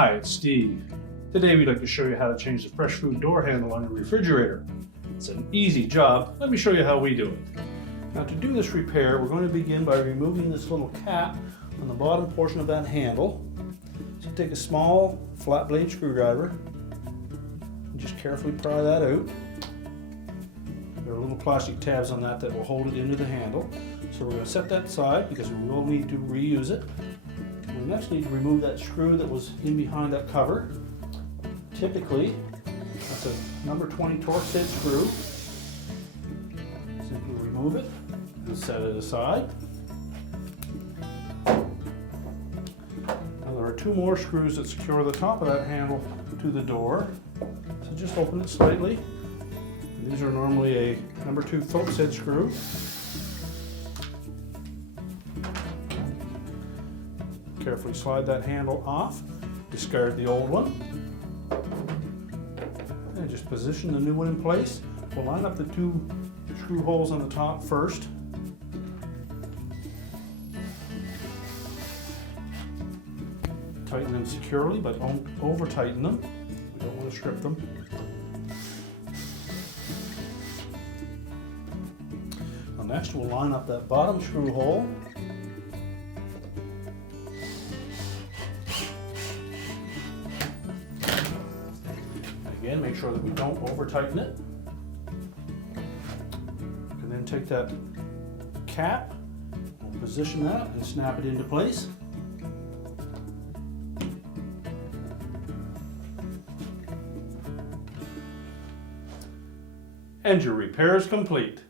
Hi, it's Steve. Today we'd like to show you how to change the fresh food door handle on your refrigerator. It's an easy job. Let me show you how we do it. Now to do this repair, we're going to begin by removing this little cap on the bottom portion of that handle. So take a small flat blade screwdriver and just carefully pry that out. There are little plastic tabs on that will hold it into the handle. So we're going to set that aside because we will need to reuse it. We next need to remove that screw that was in behind that cover. Typically, that's a number 20 Torx head screw. Simply remove it and set it aside. Now there are two more screws that secure the top of that handle to the door. So just open it slightly. And these are normally a number 2 Phillips head screw. Carefully slide that handle off, discard the old one, and just position the new one in place. We'll line up the two screw holes on the top first. Tighten them securely, but don't over tighten them. We don't want to strip them. Now next we'll line up that bottom screw hole. Again, make sure that we don't over tighten it. And then take that cap and position that and snap it into place. And your repair is complete.